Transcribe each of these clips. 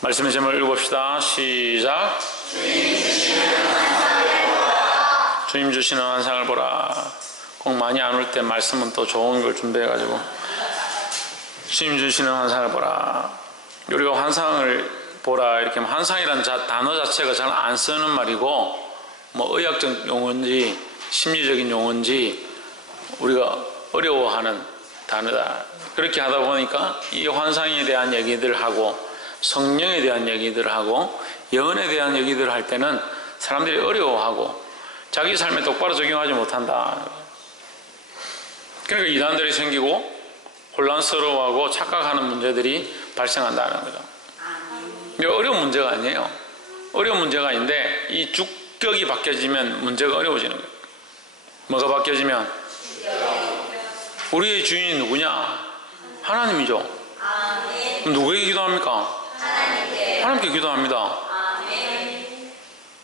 말씀의 제목을 읽어봅시다. 시작. 주님 주시는 환상을 보라. 꼭 많이 안 올 때 말씀은 또 좋은 걸 준비해가지고 주님 주시는 환상을 보라. 우리가 환상을 보라 이렇게 환상이라는 단어 자체가 잘 안 쓰는 말이고 뭐 의학적 용어인지 심리적인 용어인지 우리가 어려워하는 단어다. 그렇게 하다 보니까 이 환상에 대한 얘기들 하고 성령에 대한 얘기들 하고 영혼에 대한 얘기들 할 때는 사람들이 어려워하고 자기 삶에 똑바로 적용하지 못한다. 그러니까 이단들이 생기고 혼란스러워하고 착각하는 문제들이 발생한다는 거죠. 이게 어려운 문제가 아니에요. 어려운 문제가 아닌데 이 주격이 바뀌어지면 문제가 어려워지는 거예요. 뭐가 바뀌어지면? 우리의 주인이 누구냐? 하나님이죠. 그럼 누구에게 기도합니까? 하나님께 기도합니다.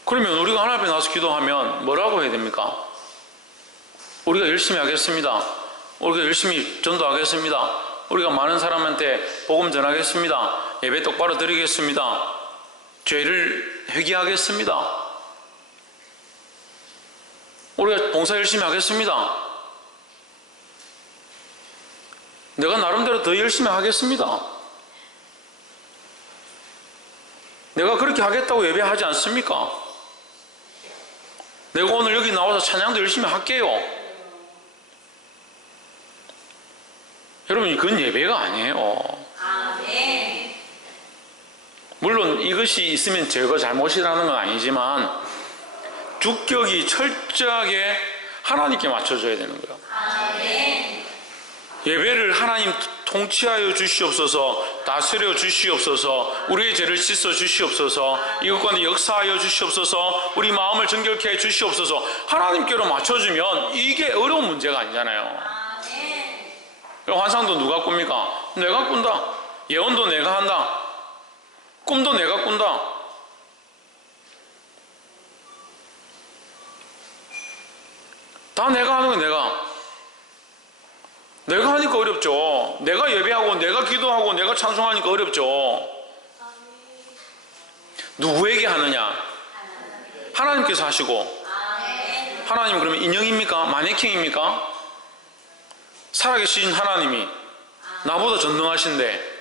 그러면 우리가 하나님 앞에 나와서 기도하면 뭐라고 해야 됩니까? 우리가 열심히 하겠습니다. 우리가 열심히 전도하겠습니다. 우리가 많은 사람한테 복음 전하겠습니다. 예배 똑바로 드리겠습니다. 죄를 회개하겠습니다. 우리가 봉사 열심히 하겠습니다. 내가 나름대로 더 열심히 하겠습니다. 내가 그렇게 하겠다고 예배하지 않습니까? 내가 오늘 여기 나와서 찬양도 열심히 할게요. 여러분, 그건 예배가 아니에요. 물론 이것이 있으면 제가 잘못이라는 건 아니지만 주격이 철저하게 하나님께 맞춰줘야 되는 거예요. 예배를 하나님 통치하여 주시옵소서, 다스려 주시옵소서, 우리의 죄를 씻어 주시옵소서, 이것 가운데 역사하여 주시옵소서, 우리 마음을 정결케 해 주시옵소서, 하나님께로 맞춰주면 이게 어려운 문제가 아니잖아요. 환상도 누가 꿉니까? 내가 꾼다. 예언도 내가 한다. 꿈도 내가 꾼다. 다 내가 하는 거 내가 하니까 어렵죠. 내가 예배하고 내가 기도하고 내가 찬송하니까 어렵죠. 누구에게 하느냐? 하나님께서 하시고. 하나님 그러면 인형입니까? 마네킹입니까? 살아계신 하나님이 나보다 전능하신데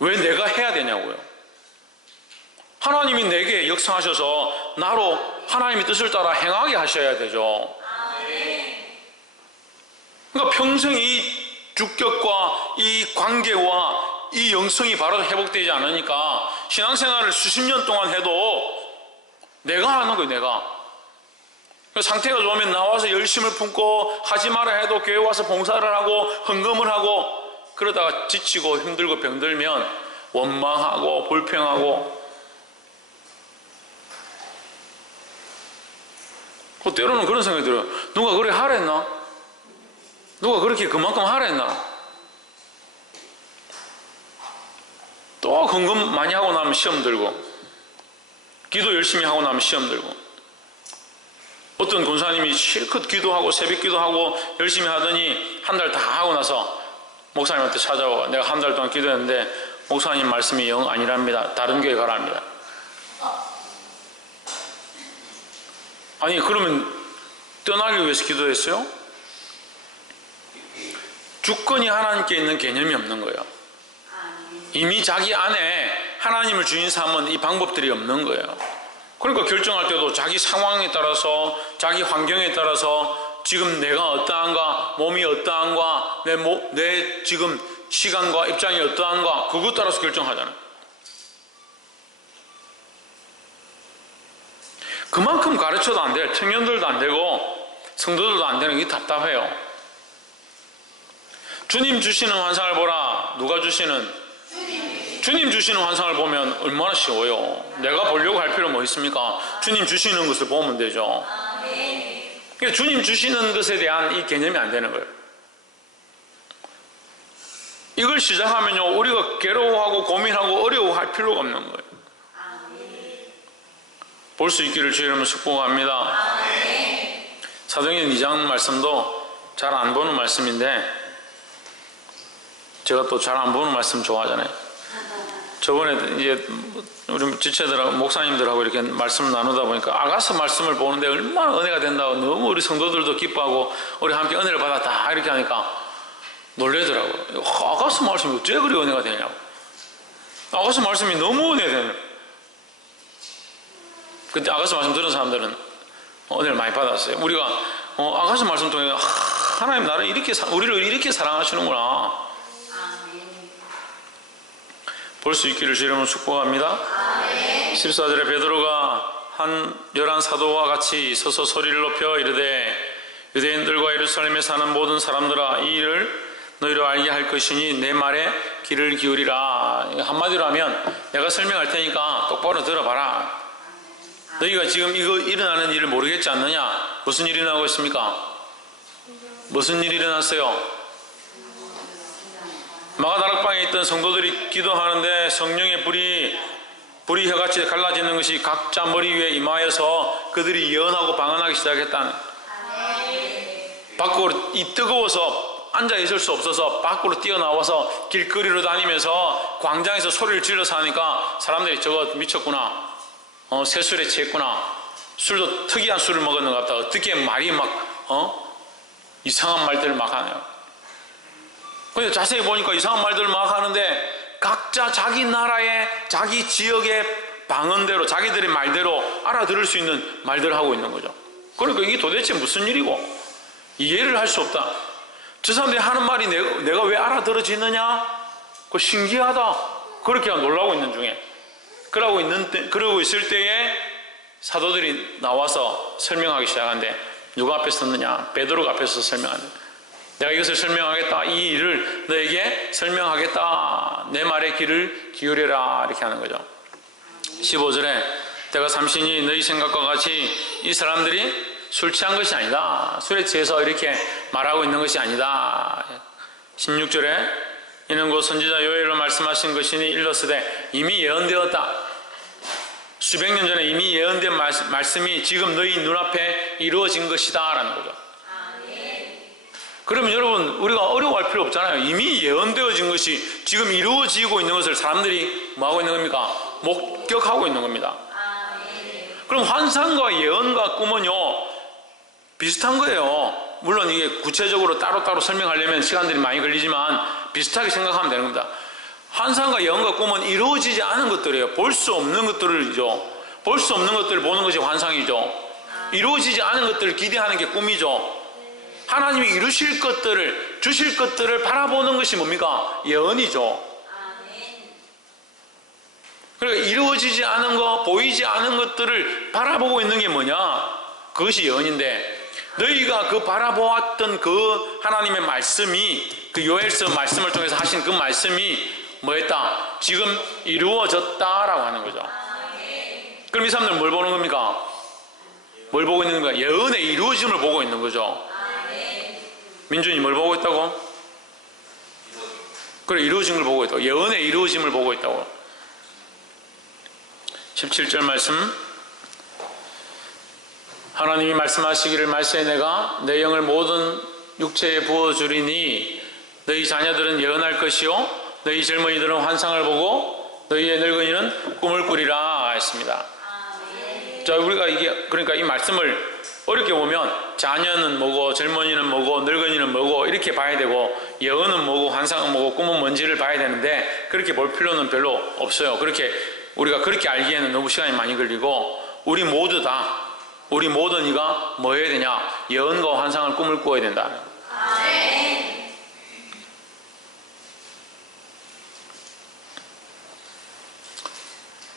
왜 내가 해야 되냐고요. 하나님이 내게 역사하셔서 나로 하나님의 뜻을 따라 행하게 하셔야 되죠. 그러니까 평생 이 주격과 이 관계와 이 영성이 바로 회복되지 않으니까 신앙생활을 수십 년 동안 해도 내가 하는 거예요. 내가 상태가 좋으면 나와서 열심을 품고 하지 마라 해도 교회 와서 봉사를 하고 헌금을 하고 그러다가 지치고 힘들고 병들면 원망하고 불평하고 때로는 그런 생각이 들어요. 누가 그래 하라 했나? 누가 그렇게 그만큼 하라 했나? 또 헌금 많이 하고 나면 시험 들고 기도 열심히 하고 나면 시험 들고 어떤 권사님이 실컷 기도하고 새벽 기도하고 열심히 하더니 한 달 다 하고 나서 목사님한테 찾아와 내가 한 달 동안 기도했는데 목사님 말씀이 영 아니랍니다. 다른 교회 가랍니다. 아니 그러면 떠나기 위해서 기도했어요? 주권이 하나님께 있는 개념이 없는 거예요. 이미 자기 안에 하나님을 주인 삼은 이 방법들이 없는 거예요. 그러니까 결정할 때도 자기 상황에 따라서 자기 환경에 따라서 지금 내가 어떠한가, 몸이 어떠한가, 내 지금 시간과 입장이 어떠한가 그것 따라서 결정하잖아요. 그만큼 가르쳐도 안 돼요. 청년들도 안 되고 성도들도 안 되는 게 답답해요. 주님 주시는 환상을 보라. 누가 주시는? 주님 주시는 환상을 보면 얼마나 쉬워요. 내가 보려고 할 필요 뭐 있습니까? 주님 주시는 것을 보면 되죠. 그러니까 주님 주시는 것에 대한 이 개념이 안 되는 거예요. 이걸 시작하면요 우리가 괴로워하고 고민하고 어려워할 필요가 없는 거예요. 볼 수 있기를 주의 이름으로 축복합니다. 사도행전 2장 말씀도 잘 안 보는 말씀인데 제가 또 잘 안 보는 말씀 좋아하잖아요. 저번에 이제 우리 지체들하고 목사님들하고 이렇게 말씀을 나누다 보니까 아가서 말씀을 보는데 얼마나 은혜가 된다고 너무 우리 성도들도 기뻐하고 우리 함께 은혜를 받았다 이렇게 하니까 놀래더라고요. 아가서 말씀이 어째 그리 은혜가 되냐고. 아가서 말씀이 너무 은혜가 되네요. 그때 아가서 말씀 들은 사람들은 은혜를 많이 받았어요. 우리가 아가서 말씀 통해 하나님 나를 이렇게 우리를 이렇게 사랑하시는구나 볼 수 있기를 주 이름으로 축복합니다. 14절에 베드로가 한 11 사도와 같이 서서 소리를 높여 이르되 유대인들과 예루살렘에 사는 모든 사람들아 이 일을 너희로 알게 할 것이니 내 말에 귀를 기울이라. 한마디로 하면 내가 설명할 테니까 똑바로 들어봐라. 너희가 지금 이거 일어나는 일을 모르겠지 않느냐? 무슨 일이 일어나고 있습니까? 무슨 일이 일어났어요? 마가다락방에 있던 성도들이 기도하는데 성령의 불이 혀같이 갈라지는 것이 각자 머리 위에 임하여서 그들이 예언하고 방언하기 시작했다는. 밖으로 뜨거워서 앉아 있을 수 없어서 밖으로 뛰어나와서 길거리로 다니면서 광장에서 소리를 질러서 하니까 사람들이 저거 미쳤구나, 새술에 취했구나, 술도 특이한 술을 먹었는 것 같다, 어떻게 말이 막 이상한 말들을 막 하네요. 근데 자세히 보니까 이상한 말들을 막 하는데 각자 자기 나라의 자기 지역의 방언대로 자기들의 말대로 알아들을 수 있는 말들을 하고 있는 거죠. 그러니까 이게 도대체 무슨 일이고 이해를 할 수 없다. 저 사람들이 하는 말이 내가 왜 알아들어지느냐? 그 신기하다. 그렇게 놀라고 있는 중에 그러고 있을 때에 사도들이 나와서 설명하기 시작하는데 누가 앞에 섰느냐? 베드로가 앞에서 설명하는데 내가 이것을 설명하겠다. 이 일을 너에게 설명하겠다. 내 말에 귀를 기울여라. 이렇게 하는 거죠. 15절에 내가 삼신이 너희 생각과 같이 이 사람들이 술 취한 것이 아니다. 술에 취해서 이렇게 말하고 있는 것이 아니다. 16절에 이는 곧 선지자 요엘로 말씀하신 것이니 일렀으되 이미 예언되었다. 수백 년 전에 이미 예언된 말씀이 지금 너희 눈앞에 이루어진 것이다 라는 거죠. 그러면 여러분 우리가 어려워할 필요 없잖아요. 이미 예언되어진 것이 지금 이루어지고 있는 것을 사람들이 뭐하고 있는 겁니까? 목격하고 있는 겁니다. 그럼 환상과 예언과 꿈은요 비슷한 거예요. 물론 이게 구체적으로 따로따로 설명하려면 시간들이 많이 걸리지만 비슷하게 생각하면 되는 겁니다. 환상과 예언과 꿈은 이루어지지 않은 것들이에요. 볼 수 없는 것들이죠. 볼 수 없는 것들을 보는 것이 환상이죠. 이루어지지 않은 것들을 기대하는 게 꿈이죠. 하나님이 이루실 것들을 주실 것들을 바라보는 것이 뭡니까? 예언이죠. 그러니까 이루어지지 않은 것, 보이지 않은 것들을 바라보고 있는 게 뭐냐? 그것이 예언인데 너희가 그 바라보았던 그 하나님의 말씀이 그 요엘서 말씀을 통해서 하신 그 말씀이 뭐였다? 지금 이루어졌다라고 하는 거죠. 그럼 이 사람들은 뭘 보는 겁니까? 뭘 보고 있는 겁니까? 예언의 이루어짐을 보고 있는 거죠. 민준이 뭘 보고 있다고? 그래, 이루어진 걸 보고 있다고. 예언의 이루어짐을 보고 있다고. 17절 말씀. 하나님이 말씀하시기를 말세 내가 내 영을 모든 육체에 부어주리니 너희 자녀들은 예언할 것이요 너희 젊은이들은 환상을 보고 너희의 늙은이는 꿈을 꾸리라 했습니다. 자, 우리가 그러니까 이 말씀을 어렵게 보면 자녀는 뭐고 젊은이는 뭐고 늙은이는 뭐고 이렇게 봐야 되고 예언은 뭐고 환상은 뭐고 꿈은 뭔지를 봐야 되는데 그렇게 볼 필요는 별로 없어요. 그렇게 우리가 그렇게 알기에는 너무 시간이 많이 걸리고 우리 모든 이가 뭐 해야 되냐? 예언과 환상을 꿈을 꾸어야 된다.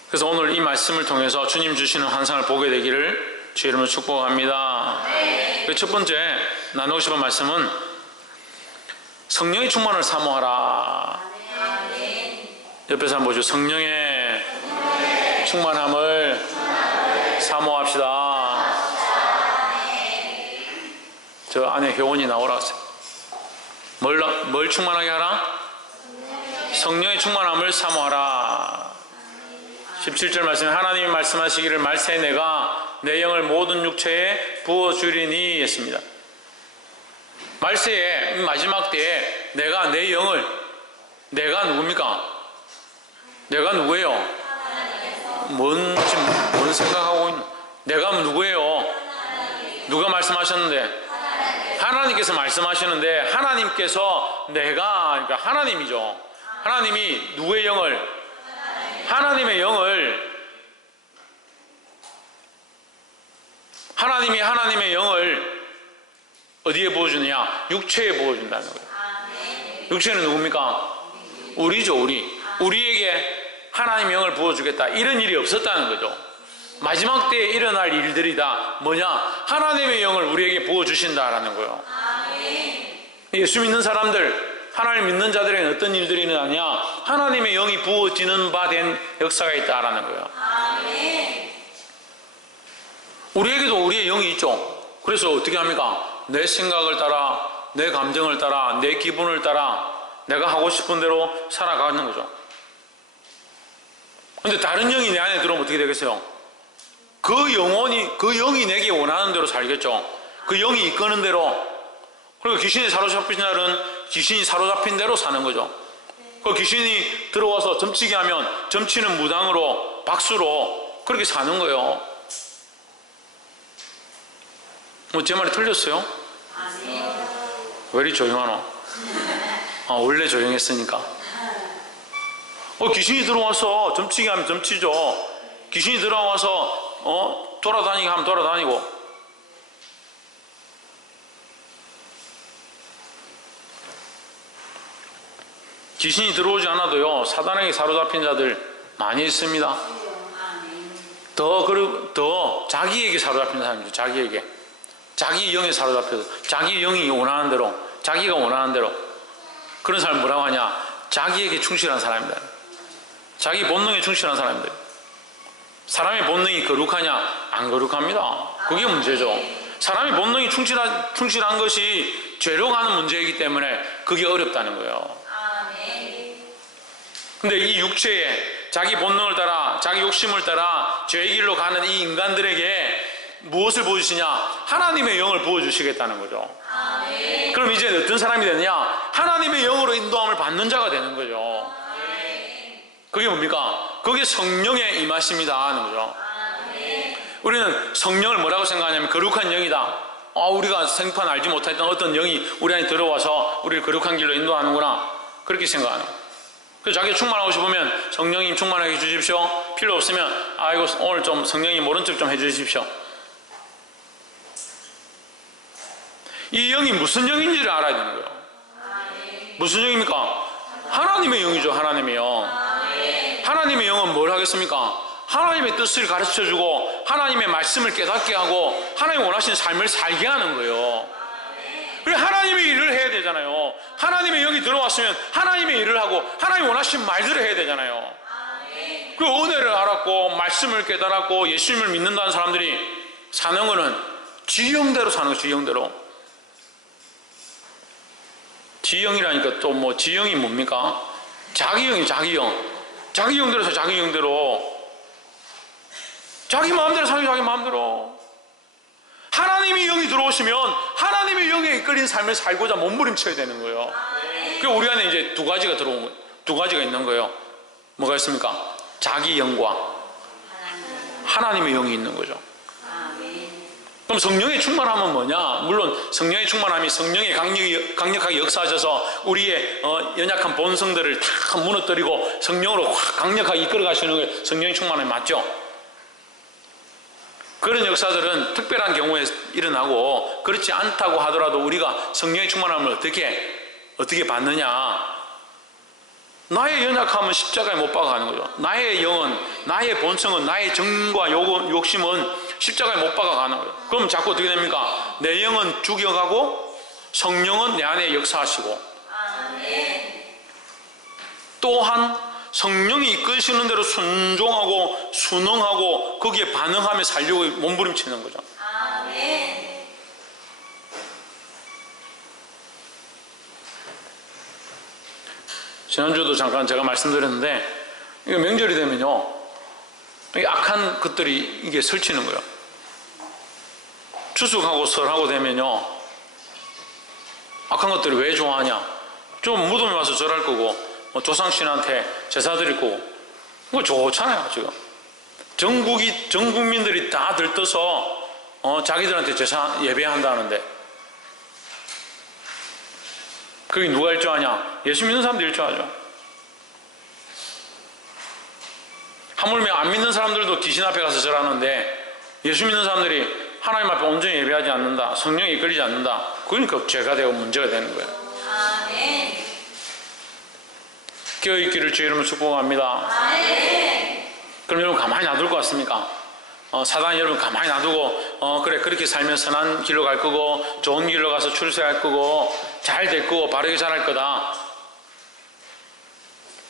그래서 오늘 이 말씀을 통해서 주님 주시는 환상을 보게 되기를 주 이름으로 축복합니다. 첫 번째 나누고 싶은 말씀은 성령의 충만을 사모하라. 옆에 사람 보죠. 성령의 충만함을 사모합시다. 저 안에 회원이 나오라 하세요. 뭘 충만하게 하라? 성령의 충만함을 사모하라. 17절 말씀에 하나님이 말씀하시기를 말세 내가 내 영을 모든 육체에 부어주리니 했습니다. 말세에 마지막 때에 내가 내 영을, 내가 누굽니까? 내가 누구예요? 지금 뭔 생각하고 있는? 내가 누구예요? 누가 말씀하셨는데? 하나님께서 말씀하시는데, 하나님께서 그러니까 하나님이죠. 하나님이 누구의 영을? 하나님의 영을, 하나님이 하나님의 영을 어디에 부어주느냐? 육체에 부어준다는 거예요. 육체는 누굽니까? 우리죠, 우리에게 하나님의 영을 부어주겠다, 이런 일이 없었다는 거죠. 마지막 때에 일어날 일들이다. 뭐냐? 하나님의 영을 우리에게 부어주신다라는 거예요. 예수 믿는 사람들, 하나님 믿는 자들에게는 어떤 일들이 일어나냐? 하나님의 영이 부어지는 바 된 역사가 있다라는 거예요. 우리에게도 우리의 영이 있죠. 그래서 어떻게 합니까? 내 생각을 따라, 내 감정을 따라, 내 기분을 따라 내가 하고 싶은 대로 살아가는 거죠. 근데 다른 영이 내 안에 들어오면 어떻게 되겠어요? 그 영이 내게 원하는 대로 살겠죠. 그 영이 이끄는 대로. 그리고 귀신이 사로잡힌 날은 귀신이 사로잡힌 대로 사는 거죠. 그 귀신이 들어와서 점치게 하면 점치는 무당으로, 박수로 그렇게 사는 거예요. 뭐 제 말이 틀렸어요? 왜 이리 조용하노? 원래 조용했으니까. 귀신이 들어와서 점치게 하면 점치죠. 귀신이 들어와서 돌아다니게 하면 돌아다니고. 귀신이 들어오지 않아도요, 사단에게 사로잡힌 자들 많이 있습니다. 더 자기에게 사로잡힌 사람이죠. 자기 영에 사로잡혀서 자기 영이 원하는 대로, 자기가 원하는 대로. 그런 사람 뭐라고 하냐? 자기에게 충실한 사람이다. 자기 본능에 충실한 사람들. 사람의 본능이 거룩하냐? 안 거룩합니다. 그게 문제죠. 사람의 본능이 충실한 것이 죄로 가는 문제이기 때문에 그게 어렵다는 거예요. 근데 이 육체에 자기 본능을 따라, 자기 욕심을 따라 죄의 길로 가는 이 인간들에게 무엇을 부어주시냐? 하나님의 영을 부어주시겠다는 거죠. 그럼 이제 어떤 사람이 되느냐? 하나님의 영으로 인도함을 받는 자가 되는 거죠. 그게 뭡니까? 그게 성령의 임하심이다 하는 거죠. 우리는 성령을 뭐라고 생각하냐면 거룩한 영이다. 우리가 생판 알지 못했던 어떤 영이 우리 안에 들어와서 우리를 거룩한 길로 인도하는구나, 그렇게 생각하는 거예요. 그래서 자기가 충만하고 싶으면 성령님 충만하게 해주십시오. 필요 없으면 아이고 오늘 좀 성령님 모른 척 좀 해주십시오. 이 영이 무슨 영인지를 알아야 되는 거예요. 무슨 영입니까? 하나님의 영이죠. 하나님의 영. 하나님의 영은 뭘 하겠습니까? 하나님의 뜻을 가르쳐주고 하나님의 말씀을 깨닫게 하고 하나님 원하시는 삶을 살게 하는 거예요. 그리고 하나님의 일을 해야 되잖아요. 하나님의 영이 들어왔으면 하나님의 일을 하고 하나님 원하시는 말들을 해야 되잖아요. 그 은혜를 알았고 말씀을 깨달았고 예수님을 믿는다는 사람들이 사는 거는 지형대로 사는 거예요. 지형대로. 지형이라니까 또 뭐 지형이 뭡니까? 자기 영이 자기 영. 자기 영대로 서 자기 영대로. 자기 마음대로 살고 자기 마음대로. 하나님의 영이 들어오시면 하나님의 영에 이끌린 삶을 살고자 몸부림쳐야 되는 거예요. 그 우리 안에 이제 두 가지가 있는 거예요. 뭐가 있습니까? 자기 영과 하나님의 영이 있는 거죠. 그럼 성령의 충만함은 뭐냐? 물론 성령의 충만함이 성령의 강력하게 역사하셔서 우리의 연약한 본성들을 다 무너뜨리고 성령으로 확 강력하게 이끌어 가시는 게 성령의 충만함이 맞죠? 그런 역사들은 특별한 경우에 일어나고, 그렇지 않다고 하더라도 우리가 성령의 충만함을 어떻게 받느냐? 나의 연약함은 십자가에 못 박아가는 거죠. 나의 영은, 나의 본성은, 나의 정과 욕심은 십자가에 못 박아가는 거예요. 그럼 자꾸 어떻게 됩니까? 내 영은 죽여가고 성령은 내 안에 역사하시고, 또한 성령이 이끄시는 대로 순종하고 순응하고 거기에 반응하며 살려고 몸부림치는 거죠. 지난주도 잠깐 제가 말씀드렸는데, 이거 명절이 되면요, 악한 것들이 이게 설치는 거예요. 추석하고 설하고 되면요, 악한 것들이 왜 좋아하냐? 좀 무덤에 와서 절할 거고, 조상신한테 제사 드릴 거고, 그거 좋잖아요. 지금 전 국민들이 다 들떠서 자기들한테 제사 예배한다는데 그게 누가 일조하냐? 예수 믿는 사람들이 일조하죠. 하물며 안 믿는 사람들도 귀신 앞에 가서 절하는데 예수 믿는 사람들이 하나님 앞에 온전히 예배하지 않는다, 성령에 이끌리지 않는다, 그러니까 죄가 되고 문제가 되는 거예요. 아멘. 깨어있기를 주의 이름으로 축복합니다. 아멘. 그럼 여러분 가만히 놔둘 것 같습니까? 사단이 여러분 가만히 놔두고 그래 그렇게 살면 선한 길로 갈 거고 좋은 길로 가서 출세할 거고 잘 될 거고 바르게 자랄 거다.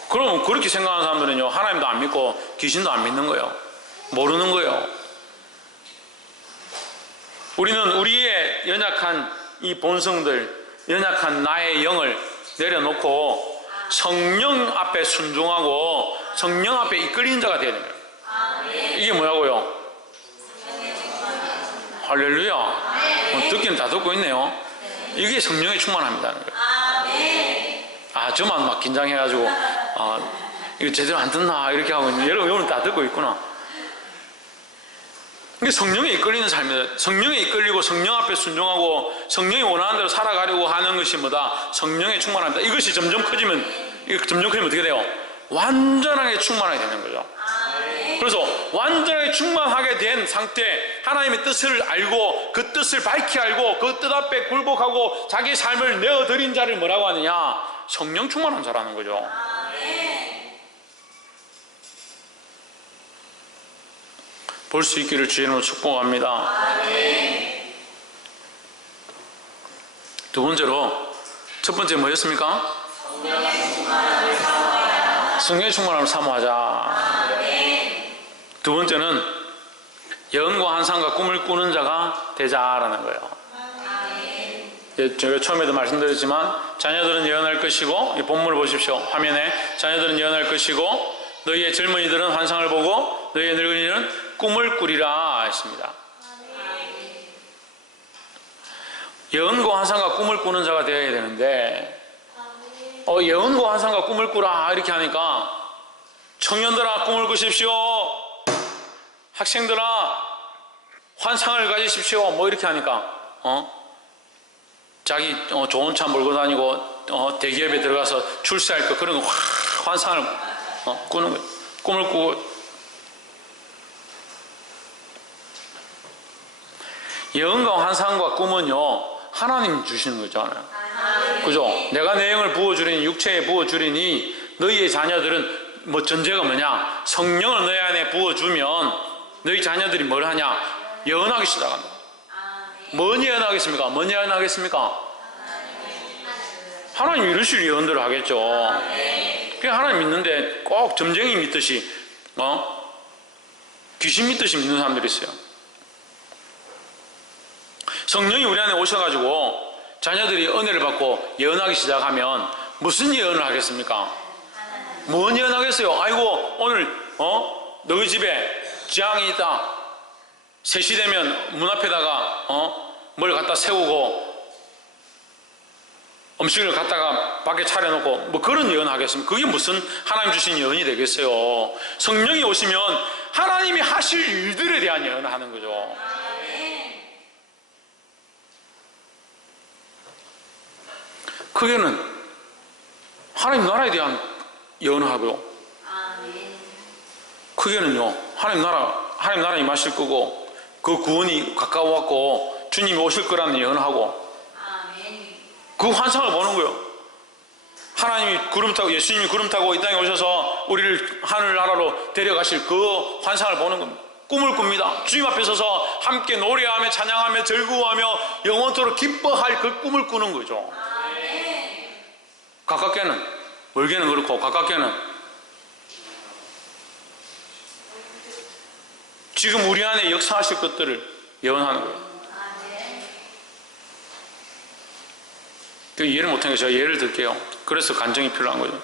그럼 그렇게 생각하는 사람들은요, 하나님도 안 믿고 귀신도 안 믿는 거예요. 모르는 거예요. 우리는 우리의 연약한 이 본성들, 연약한 나의 영을 내려놓고 성령 앞에 순종하고 성령 앞에 이끌리는 자가 되어야 됩니다. 이게 뭐라고요? 할렐루야. 듣기는 다 듣고 있네요. 이게 성령에 충만합니다는 거예요. 저만 막 긴장해가지고 이거 제대로 안 듣나 이렇게 하고 있는데 여러분 다 듣고 있구나. 이게 성령에 이끌리는 삶이다. 성령에 이끌리고 성령 앞에 순종하고 성령이 원하는 대로 살아가려고 하는 것이 뭐다? 성령에 충만합니다. 이것이 점점 커지면 어떻게 돼요? 완전하게 충만하게 되는 거죠. 그래서 완전하게 충만하게 된 상태, 하나님의 뜻을 알고 그 뜻을 밝히 알고 그 뜻 앞에 굴복하고 자기 삶을 내어드린 자를 뭐라고 하느냐? 성령 충만한 자라는 거죠. 볼 수 있기를 주의 이름으로 축복합니다. 두 번째로, 첫 번째 뭐였습니까? 성령의 충만함을 사모하자. 두 번째는 예언과 환상과 꿈을 꾸는 자가 되자라는 거예요. 제가 처음에도 말씀드렸지만 자녀들은 예언할 것이고, 이 본문을 보십시오. 화면에 자녀들은 예언할 것이고 너희의 젊은이들은 환상을 보고 너희의 늙은이는 꿈을 꾸리라 했습니다. 예언과 환상과 꿈을 꾸는 자가 되어야 되는데 예언과 환상과 꿈을 꾸라 이렇게 하니까 청년들아 꿈을 꾸십시오, 학생들아 환상을 가지십시오 뭐 이렇게 하니까 자기 좋은 차 몰고 다니고 대기업에 들어가서 출세할 거 그런 거 환상을 꾸는 거예요. 꿈을 꾸고 예언과 환상과 꿈은요 하나님 주시는 거잖아요. 그죠? 내가 내 영을 부어주리니 육체에 부어주리니 너희의 자녀들은 뭐 전제가 뭐냐? 성령을 너희 안에 부어주면 너희 자녀들이 뭘 하냐? 예언하기 시작한다. 뭔 예언하겠습니까? 뭔 예언하겠습니까? 하나님 이루실 예언들을 하겠죠. 그냥 하나님 믿는데 꼭 점쟁이 믿듯이 귀신 믿듯이 믿는 사람들이 있어요. 성령이 우리 안에 오셔가지고 자녀들이 은혜를 받고 예언하기 시작하면 무슨 예언을 하겠습니까? 뭔 예언하겠어요? 아이고 오늘 너희 집에 재앙이 있다. 3시 되면 문 앞에다가 뭘 갖다 세우고 음식을 갖다가 밖에 차려놓고 뭐 그런 예언 하겠습니까? 그게 무슨 하나님 주신 예언이 되겠어요? 성령이 오시면 하나님이 하실 일들에 대한 예언을 하는 거죠. 그게는 하나님 나라에 대한 예언을 하고요. 그게는요 하나님 나라 임하실 거고 그 구원이 가까워왔고 주님이 오실 거라는 예언을 하고 그 환상을 보는 거예요. 하나님이 구름 타고 예수님이 구름 타고 이 땅에 오셔서 우리를 하늘나라로 데려가실 그 환상을 보는 겁니다. 꿈을 꿉니다. 주님 앞에 서서 함께 노래하며 찬양하며 즐거워하며 영원토록 기뻐할 그 꿈을 꾸는 거죠. 가깝게는 멀게는 그렇고 가깝게는 지금 우리 안에 역사하실 것들을 예언하는 거예요. 이해를 못한 게 제가 예를 들게요. 그래서 간증이 필요한 거죠.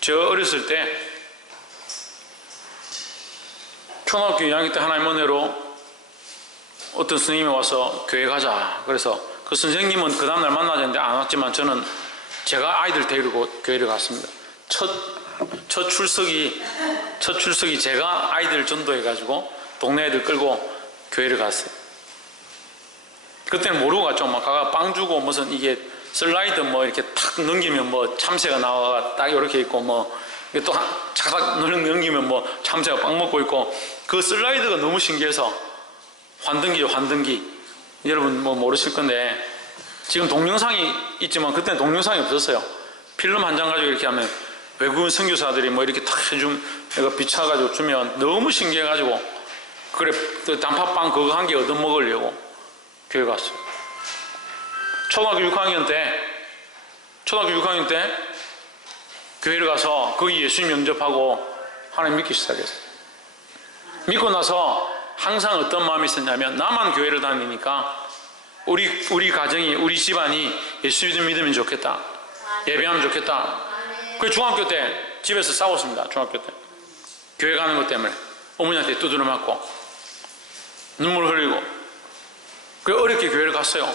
제가 어렸을 때 초등학교 2학년 때 하나님 은혜로 어떤 선생님이 와서 교회 가자. 그래서 그 선생님은 그 다음날 만나자는데 안 왔지만 저는 제가 아이들 데리고 교회를 갔습니다. 첫 출석이 첫 출석이 제가 아이들 전도해가지고 동네 애들 끌고 교회를 갔어요. 그때는 모르고 갔죠. 막 가가 빵 주고 무슨 이게 슬라이드 뭐 이렇게 탁 넘기면 뭐 참새가 나와가 딱 이렇게 있고 뭐 이게 또 차닥 넘기면 뭐 참새가 빵 먹고 있고 그 슬라이드가 너무 신기해서 환등기죠, 환등기. 여러분 뭐 모르실 건데 지금 동영상이 있지만 그때는 동영상이 없었어요. 필름 한 장 가지고 이렇게 하면 외국인 선교사들이 뭐 이렇게 탁 해줌 이거 비춰가지고 주면 너무 신기해가지고 그래 또 단팥빵 그거 한 개 얻어먹으려고 교회 갔어요. 초등학교 6학년 때 교회를 가서 거기 예수님 영접하고 하나님 믿기 시작했어요. 믿고 나서 항상 어떤 마음이 있었냐면 나만 교회를 다니니까 우리 가정이 우리 집안이 예수 믿으면 좋겠다. 예배하면 좋겠다. 그래서 중학교 때 집에서 싸웠습니다. 중학교 때 교회 가는 것 때문에 어머니한테 두드려 맞고 눈물 흘리고 그래 어렵게 교회를 갔어요.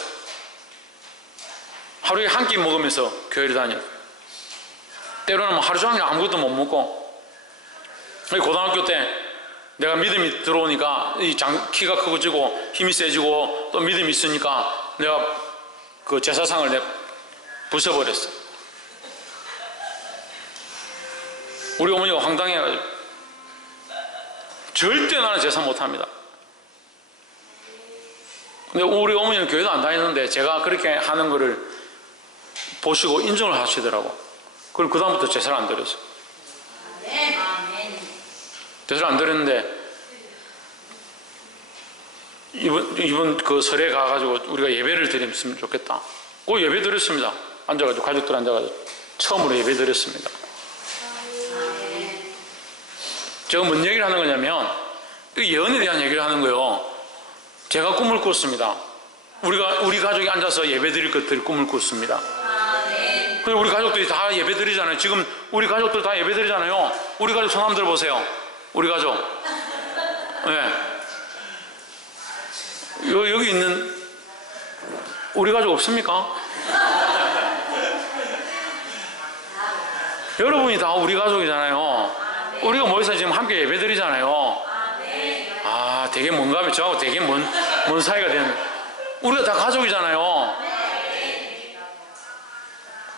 하루에 한 끼 먹으면서 교회를 다녀요. 때로는 하루 종일 아무것도 못 먹고 고등학교 때 내가 믿음이 들어오니까 키가 크고 지고 힘이 세지고 또 믿음이 있으니까 내가 그 제사상을 내가 부숴버렸어. 우리 어머니가 황당해가지고 절대 나는 제사 못합니다. 근데 우리 어머니는 교회도 안 다니는데 제가 그렇게 하는 거를 보시고 인정을 하시더라고. 그럼 그 다음부터 제사를 안 드렸어요. 제사를 안 드렸는데 이번 그 설에 가가지고 우리가 예배를 드렸으면 좋겠다. 그 예배 드렸습니다. 앉아가지고 가족들 앉아가지고 처음으로 예배 드렸습니다. 제가 뭔 얘기를 하는 거냐면 예언에 대한 얘기를 하는 거예요. 제가 꿈을 꿨습니다. 우리 가족이 앉아서 예배 드릴 것들을 꿈을 꿨습니다. 그리고 우리 가족들이 다 예배 드리잖아요. 지금 우리 가족들 다 예배 드리잖아요. 우리 가족 손 한번 들어보세요. 우리 가족. 네. 여기 있는 우리 가족 없습니까? 여러분이 다 우리 가족이잖아요. 우리가 모여서 지금 함께 예배 드리잖아요. 아, 되게 뭔가 저하고 되게 먼 사이가 되는. 우리가 다 가족이잖아요.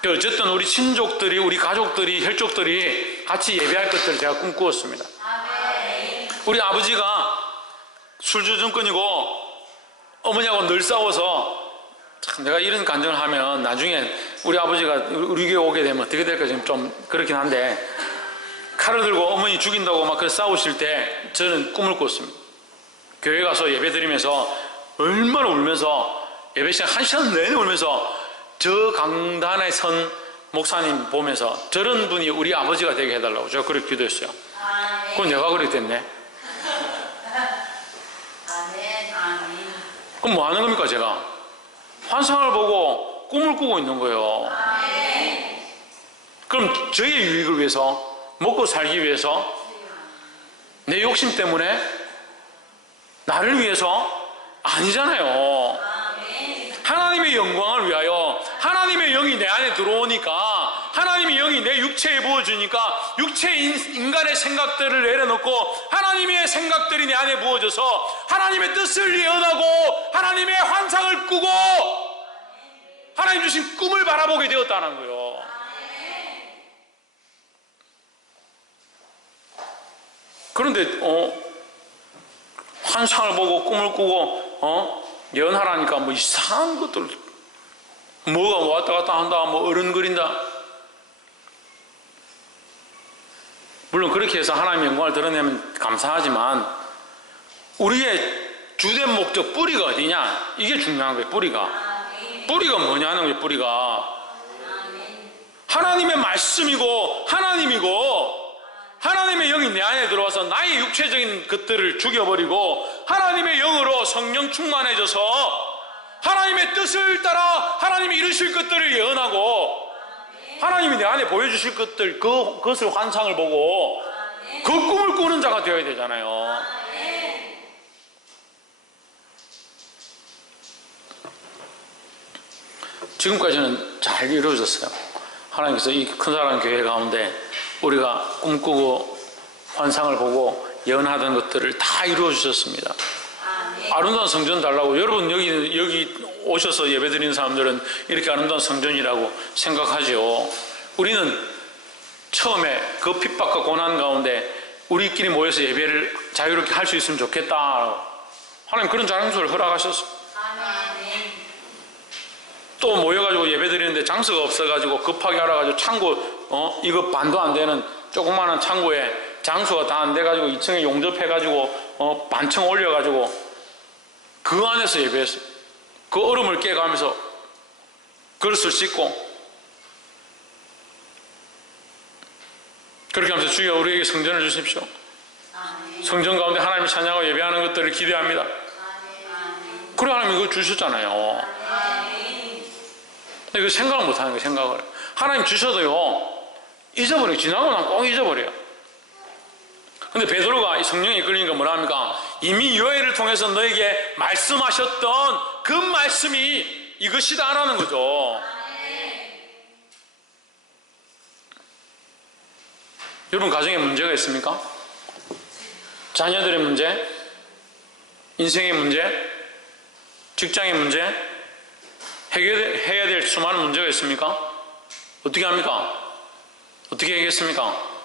어쨌든 우리 친족들이, 우리 가족들이, 혈족들이 같이 예배할 것들을 제가 꿈꾸었습니다. 우리 아버지가 술주정권이고 어머니하고 늘 싸워서 참 내가 이런 간증을 하면 나중에 우리 아버지가 우리 교회 오게 되면 어떻게 될까 지금 좀 그렇긴 한데 칼을 들고 어머니 죽인다고 막 싸우실 때 저는 꿈을 꿨습니다. 교회 가서 예배 드리면서 얼마나 울면서 예배 시간 1시간 내내 울면서 저 강단에 선 목사님 보면서 저런 분이 우리 아버지가 되게 해달라고 제가 그렇게 기도했어요. 그건 내가 그렇게 됐네. 그럼 뭐 하는 겁니까 제가? 환상을 보고 꿈을 꾸고 있는 거예요. 그럼 저의 유익을 위해서 먹고 살기 위해서 내 욕심 때문에 나를 위해서 아니잖아요. 하나님의 영광을 위하여 하나님의 영이 내 안에 들어오니까 하나님의 영이 내 육체에 부어주니까 육체인 인간의 생각들을 내려놓고 하나님의 생각들이 내 안에 부어져서 하나님의 뜻을 예언하고 하나님의 환상을 꾸고 하나님 주신 꿈을 바라보게 되었다는 거예요. 그런데 환상을 보고 꿈을 꾸고 예언하라니까 뭐 이상한 것들 뭐가 왔다 갔다 한다 뭐 어른거린다. 물론 그렇게 해서 하나님의 영광을 드러내면 감사하지만 우리의 주된 목적 뿌리가 어디냐 이게 중요한 거예요. 뿌리가 뭐냐는 거예요. 뿌리가 하나님의 말씀이고 하나님의 영이 내 안에 들어와서 나의 육체적인 것들을 죽여버리고 하나님의 영으로 성령 충만해져서 하나님의 뜻을 따라 하나님이 이루실 것들을 예언하고 하나님이 내 안에 보여주실 것들 그것을 환상을 보고 그 꿈을 꾸는 자가 되어야 되잖아요. 지금까지는 잘 이루어졌어요. 하나님께서 이 큰 사랑 교회 가운데 우리가 꿈꾸고 환상을 보고 예언하던 것들을 다 이루어 주셨습니다. 아름다운 성전 달라고. 여러분 여기 오셔서 예배드리는 사람들은 이렇게 아름다운 성전이라고 생각하죠. 우리는 처음에 그 핍박과 고난 가운데 우리끼리 모여서 예배를 자유롭게 할 수 있으면 좋겠다. 하나님 그런 장소를 허락하셨어요. 또 모여가지고 예배드리는데 장소가 없어가지고 급하게 알아가지고 창고 이거 반도 안 되는 조그마한 창고에 장소가 다 안 돼가지고 2층에 용접해가지고 반층 올려가지고 그 안에서 예배했어요. 그 얼음을 깨가면서 그릇을 씻고 그렇게 하면서 주여 우리에게 성전을 주십시오. 성전 가운데 하나님을 찬양하고 예배하는 것들을 기대합니다. 그래 하나님 이거 주셨잖아요. 근데 이거 생각을 못하는 거예요. 생각을. 하나님 주셔도요 잊어버려요. 지나고 나면 꼭 잊어버려요. 근데 베드로가 성령에 이끌리니까 뭐라 합니까? 이미 요엘을 통해서 너에게 말씀하셨던 그 말씀이 이것이다 라는 거죠. 여러분 가정에 문제가 있습니까? 자녀들의 문제? 인생의 문제? 직장의 문제? 해결해야 될 수많은 문제가 있습니까? 어떻게 합니까? 어떻게 해야겠습니까?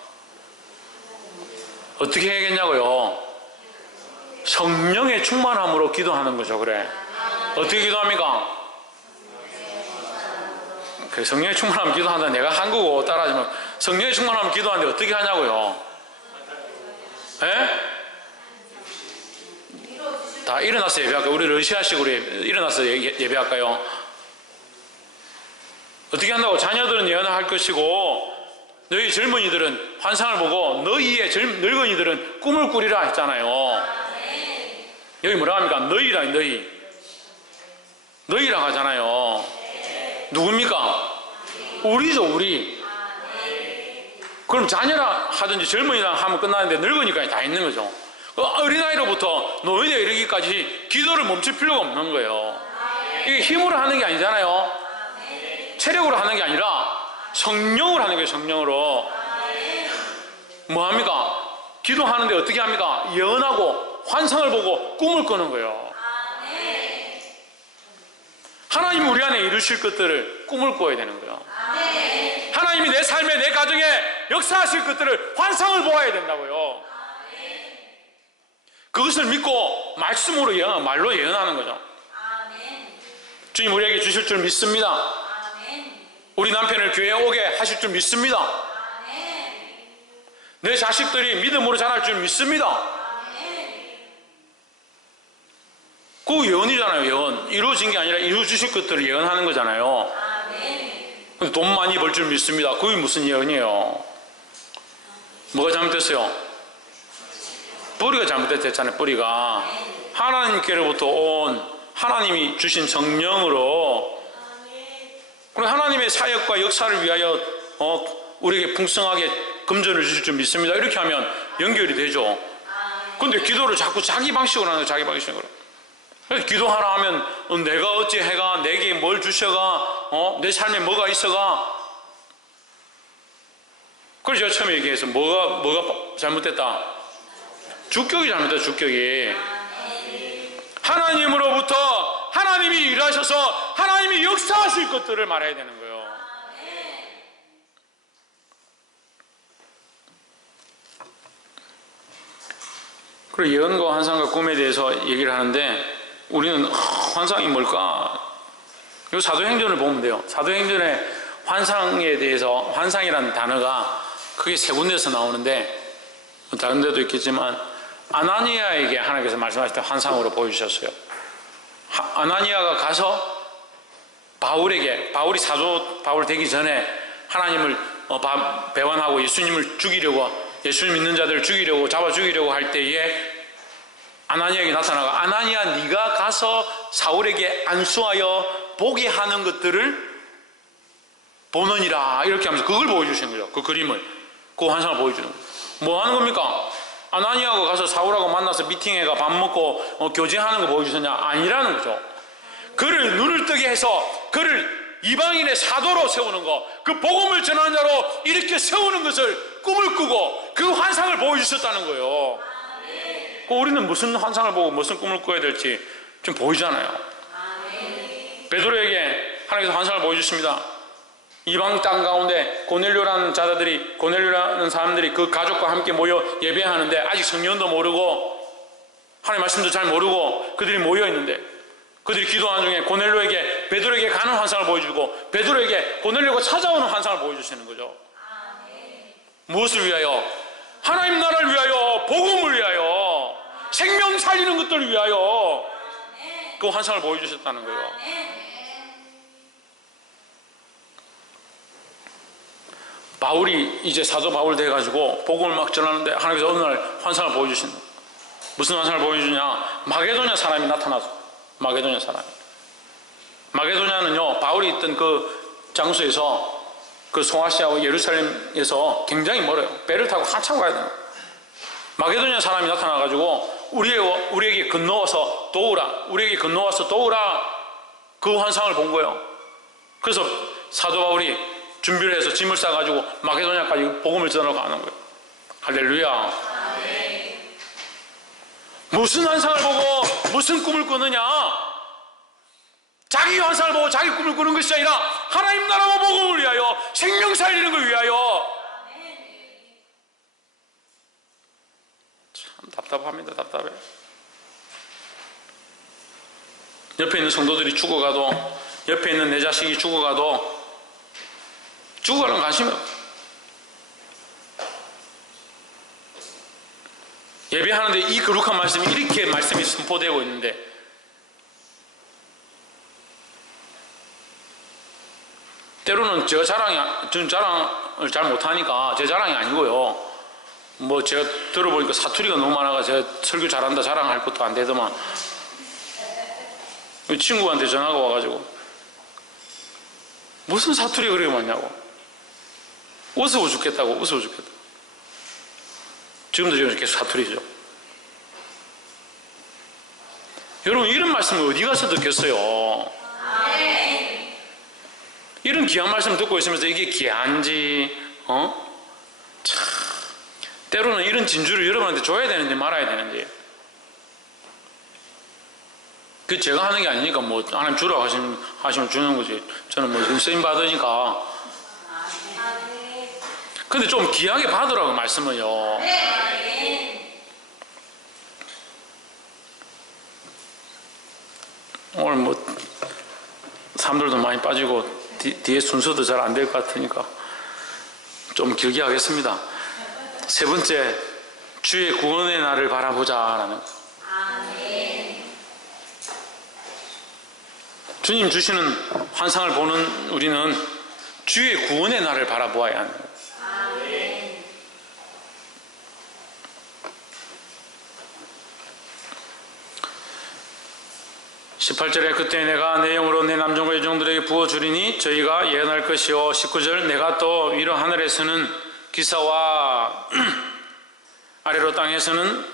어떻게 해야겠냐고요? 성령의 충만함으로 기도하는 거죠. 그래. 어떻게 기도합니까? 그래, 성령의 충만함 기도한다. 내가 한국어 따라하지만 성령의 충만함 기도하는데 어떻게 하냐고요? 에? 다 일어나서 예배할까요? 우리 러시아식으로 일어나서 예배할까요? 어떻게 한다고? 자녀들은 예언을 할 것이고 너희 젊은이들은 환상을 보고 너희의 늙은이들은 꿈을 꾸리라 했잖아요. 여기 뭐라 합니까? 너희라 너희라 하잖아요. 누굽니까? 우리죠. 우리. 그럼 자녀라 하든지 젊은이라 하면 끝나는데 늙은이까지 다 있는 거죠. 어린아이로부터 노인에 이르기까지 기도를 멈출 필요가 없는 거예요. 이게 힘으로 하는 게 아니잖아요. 체력으로 하는 게 아니라 성령으로 하는 거예요. 성령으로. 뭐합니까? 기도하는데 어떻게 합니까? 예언하고 환상을 보고 꿈을 꾸는 거예요. 하나님이 우리 안에 이루실 것들을 꿈을 꿔야 되는 거예요. 하나님이 내 삶에 내 가정에 역사하실 것들을 환상을 보아야 된다고요. 그것을 믿고 말씀으로 말로 예언하는 거죠. 주님 우리에게 주실 줄 믿습니다. 우리 남편을 교회에 오게 하실 줄 믿습니다. 내 자식들이 믿음으로 자랄 줄 믿습니다. 그 예언이잖아요. 예언. 이루어진 게 아니라 이루어주실 것들을 예언하는 거잖아요. 근데 돈 많이 벌 줄 믿습니다. 그게 무슨 예언이에요? 뭐가 잘못됐어요? 뿌리가 잘못됐잖아요. 뿌리가 하나님께로부터 온 하나님이 주신 성령으로 그리고 하나님의 사역과 역사를 위하여 우리에게 풍성하게 금전을 주실 줄 믿습니다. 이렇게 하면 연결이 되죠. 근데 기도를 자꾸 자기 방식으로 하는 거예요. 자기 방식으로. 기도하라 하면 내가 어찌 해가 내게 뭘 주셔가 내 삶에 뭐가 있어가. 그래서 제가 처음에 얘기해서 뭐가 잘못됐다? 주격이 잘못됐다. 주격이. 하나님으로부터 하나님이 일하셔서 하나님이 역사하실 것들을 말해야 되는 거예요. 그리고 예언과 환상과 꿈에 대해서 얘기를 하는데 우리는 환상이 뭘까? 이 사도행전을 보면 돼요. 사도행전에 환상에 대해서 환상이라는 단어가 크게 세 군데에서 나오는데 다른 데도 있겠지만 아나니아에게 하나님께서 말씀하실 때 환상으로 보여주셨어요. 아나니아가 가서 바울이 사도 바울 되기 전에 하나님을 배반하고 예수님을 죽이려고 예수님 믿는 자들을 죽이려고 잡아 죽이려고 할 때에 아나니아에게 나타나가 아나니아 네가 가서 사울에게 안수하여 보게 하는 것들을 보느니라 이렇게 하면서 그걸 보여주시는 거죠. 그 그림을 그 환상을 보여주는 거예요. 뭐 하는 겁니까? 아나니아가 가서 사울하고 만나서 미팅해가 밥 먹고 교제하는 거 보여주셨냐? 아니라는 거죠. 그를 눈을 뜨게 해서 그를 이방인의 사도로 세우는 거, 그 복음을 전하는 자로 이렇게 세우는 것을 꿈을 꾸고 그 환상을 보여주셨다는 거예요. 우리는 무슨 환상을 보고 무슨 꿈을 꿔야 될지 지금 보이잖아요. 베드로에게 하나님께서 환상을 보여주십니다. 이방 땅 가운데 고넬료라는 사람들이 그 가족과 함께 모여 예배하는데 아직 성령도 모르고 하나님 말씀도 잘 모르고 그들이 모여 있는데, 그들이 기도하는 중에 고넬료에게 베드로에게 가는 환상을 보여주고 베드로에게 고넬료가 찾아오는 환상을 보여주시는 거죠. 무엇을 위하여? 하나님 나라를 위하여, 복음을 위하여, 생명 살리는 것들을 위하여 그 환상을 보여주셨다는 거예요. 바울이 이제 사도 바울 돼가지고 복음을 막 전하는데 하나님께서 어느 날 환상을 보여주신다. 무슨 환상을 보여주냐? 마게도냐 사람이 나타나서, 마게도냐 사람이. 마게도냐는요, 바울이 있던 그 장소에서, 그 송아시아와 예루살렘에서 굉장히 멀어요. 배를 타고 한참 가야 돼요. 마게도냐 사람이 나타나가지고 우리에게 건너와서 도우라, 우리에게 건너와서 도우라, 그 환상을 본 거예요. 그래서 사도 바울이 준비를 해서 짐을 싸가지고 마게도냐까지 복음을 전하러 가는 거예요. 할렐루야. 무슨 환상을 보고 무슨 꿈을 꾸느냐? 자기 환상을 보고 자기 꿈을 꾸는 것이 아니라 하나님 나라와 복음을 위하여, 생명 살리는 걸 위하여. 참 답답합니다. 답답해. 옆에 있는 성도들이 죽어가도, 옆에 있는 내 자식이 죽어가도 죽어가는 관심이 없어요. 예배하는데 이 거룩한 말씀이 이렇게 말씀이 선포되고 있는데, 때로는 저는 자랑을 잘 못하니까 제 자랑이 아니고요, 뭐 제가 들어보니까 사투리가 너무 많아가 제가 설교 잘한다 자랑할 것도 안 되더만 친구한테 전화가 와가지고 무슨 사투리가 그렇게 많냐고, 웃어 죽겠다고, 웃어 죽겠다. 지금도 계속 사투리죠. 여러분, 이런 말씀을 어디 가서 듣겠어요? 이런 귀한 말씀 듣고 있으면서 이게 귀한지, 참, 때로는 이런 진주를 여러분한테 줘야 되는지 말아야 되는지. 그 제가 하는 게 아니니까 뭐 하나님 주라고 하시면 주는 거지. 저는 뭐 쓰임 받으니까. 근데 좀 귀하게 받으라고 말씀을요. 오늘 뭐 사람들도 많이 빠지고 뒤에 순서도 잘 안 될 것 같으니까 좀 길게 하겠습니다. 세 번째, 주의 구원의 날을 바라보자라는 거. 주님 주시는 환상을 보는 우리는 주의 구원의 날을 바라보아야 하는 거예요. 18절에 그때 내가 내 영으로 내 남종과 여종들에게 부어주리니 저희가 예언할 것이요. 19절 내가 또 위로 하늘에서는 기사와 아래로 땅에서는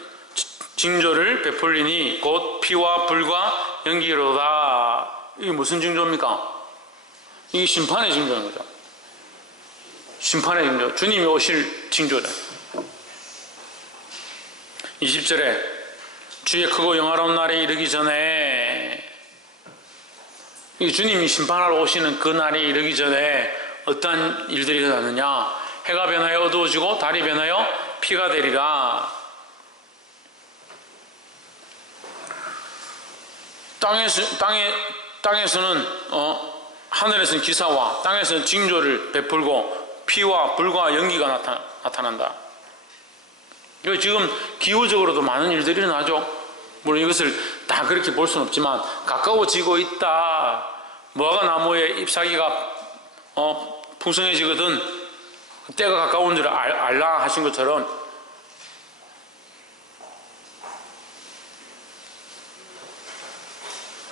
징조를 베풀리니 곧 피와 불과 연기로다. 이게 무슨 징조입니까? 이게 심판의 징조인 거죠. 심판의 징조, 주님이 오실 징조다. 20절에 주의 크고 영화로운 날이 이르기 전에, 이 주님이 심판하러 오시는 그 날이 이르기 전에 어떠한 일들이 일어나느냐? 해가 변하여 어두워지고 달이 변하여 피가 되리라. 땅에서는 하늘에서는 기사와 땅에서는 징조를 베풀고 피와 불과 연기가 나타난다. 지금 기후적으로도 많은 일들이 일어나죠. 물론 이것을 다 그렇게 볼 수는 없지만 가까워지고 있다. 무화과 나무의 잎사귀가 풍성해지거든 때가 가까운 줄 알라 하신 것처럼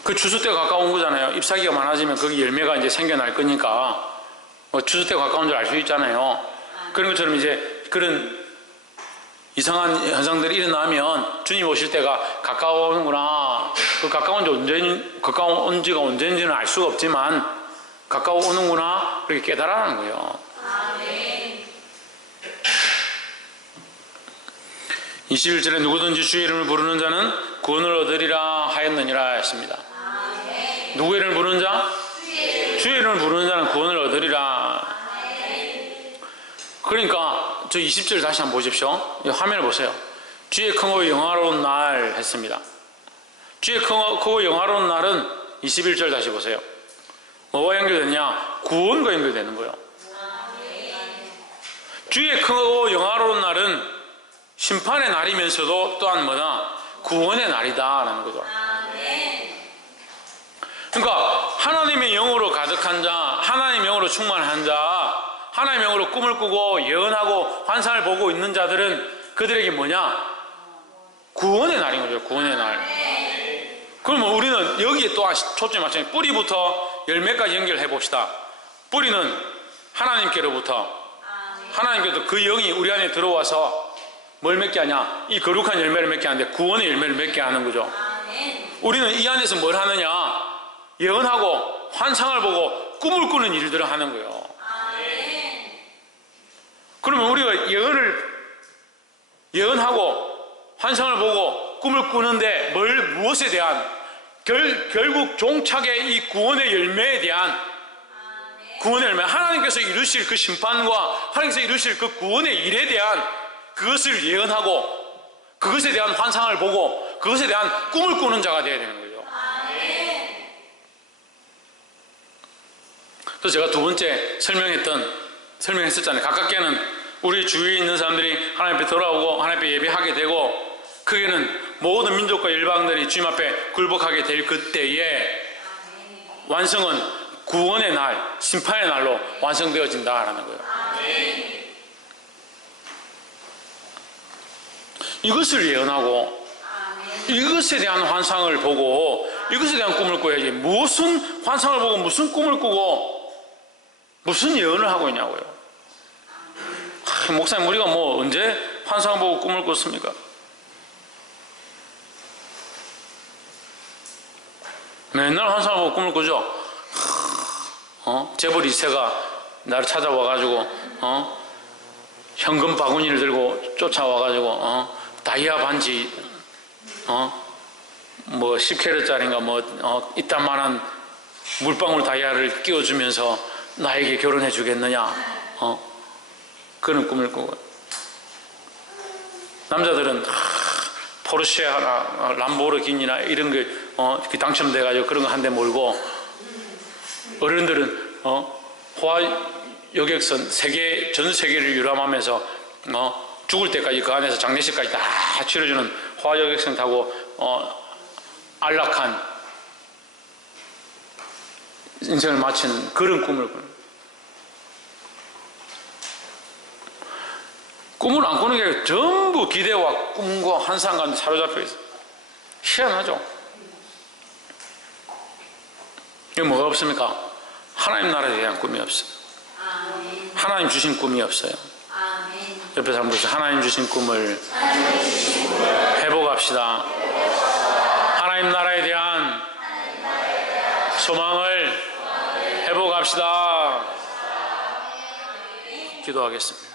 그 추수 때가 가까운 거잖아요. 잎사귀가 많아지면 거기 열매가 이제 생겨날 거니까 추수 때가 가까운 줄 알 수 있잖아요. 그런 것처럼 이제 그런 이상한 현상들이 일어나면 주님 오실 때가 가까워오는구나. 그 가까운 지가 언제인지는 알 수가 없지만 가까워오는구나. 그렇게 깨달아라는 거예요. 아멘. 21절에 누구든지 주의 이름을 부르는 자는 구원을 얻으리라 하였느니라 했습니다. 누구의 이름을 부르는 자? 주의 이름을 부르는 자는 구원을 얻으리라. 그러니까 저 20절 다시 한번 보십시오. 이 화면을 보세요. 주의 크고 영화로운 날 했습니다. 주의 크고 영화로운 날은 21절 다시 보세요. 뭐와 연결되느냐? 구원과 연결되는 거예요. 주의 크고 영화로운 날은 심판의 날이면서도 또한 뭐다? 구원의 날이다라는 거죠. 그러니까 하나님의 영으로 가득한 자, 하나님의 영으로 충만한 자, 하나님의 영으로 꿈을 꾸고 예언하고 환상을 보고 있는 자들은 그들에게 뭐냐? 구원의 날인 거죠. 구원의 날. 그러면 우리는 여기에 또한 초점이 맞춰요. 뿌리부터 열매까지 연결해 봅시다. 뿌리는 하나님께로부터 그 영이 우리 안에 들어와서 뭘 맺게 하냐? 이 거룩한 열매를 맺게 하는데 구원의 열매를 맺게 하는 거죠. 우리는 이 안에서 뭘 하느냐? 예언하고 환상을 보고 꿈을 꾸는 일들을 하는 거예요. 그러면 우리가 예언하고 환상을 보고 꿈을 꾸는데 무엇에 대한 결국 종착의 이 구원의 열매에 대한 구원의 열매, 하나님께서 이루실 그 심판과 하나님께서 이루실 그 구원의 일에 대한 그것을 예언하고 그것에 대한 환상을 보고 그것에 대한 꿈을 꾸는 자가 되어야 되는 거죠. 그래서 제가 두 번째 설명했었잖아요. 가깝게는 우리 주위에 있는 사람들이 하나님 앞에 돌아오고 하나님 앞에 예배하게 되고 크게는 모든 민족과 일방들이 주님 앞에 굴복하게 될 그때에 완성은 구원의 날, 심판의 날로 완성되어진다라는 거예요. 이것을 예언하고 이것에 대한 환상을 보고 이것에 대한 꿈을 꿔야지 무슨 환상을 보고 무슨 꿈을 꾸고 무슨 예언을 하고 있냐고요. 목사님 우리가 뭐 언제 환상을 보고 꿈을 꿨습니까? 맨날 환상을 보고 꿈을 꾸죠. 재벌 2세가 나를 찾아와가지고 현금 바구니를 들고 쫓아와가지고 다이아 반지 뭐 10캐럿짜리인가 이딴만한 물방울 다이아를 끼워주면서 나에게 결혼해 주겠느냐 그런 꿈을 꾸고 남자들은 포르쉐 하나 람보르기니나 이런 게 당첨돼가지고 그런 거 한 대 몰고 어른들은 호화 여객선 전 세계를 유람하면서 죽을 때까지 그 안에서 장례식까지 다 치러주는 호화 여객선 타고 안락한 인생을 마치는 그런 꿈을 꾸는. 꿈을 안 꾸는 게 전부 기대와 꿈과 환상 가운데 사로잡혀 있어요. 희한하죠? 이게 뭐가 없습니까? 하나님 나라에 대한 꿈이 없어요. 하나님 주신 꿈이 없어요. 옆에 사람 보세요. 하나님 주신 꿈을 회복합시다. 하나님 나라에 대한 소망을 회복합시다. 기도하겠습니다.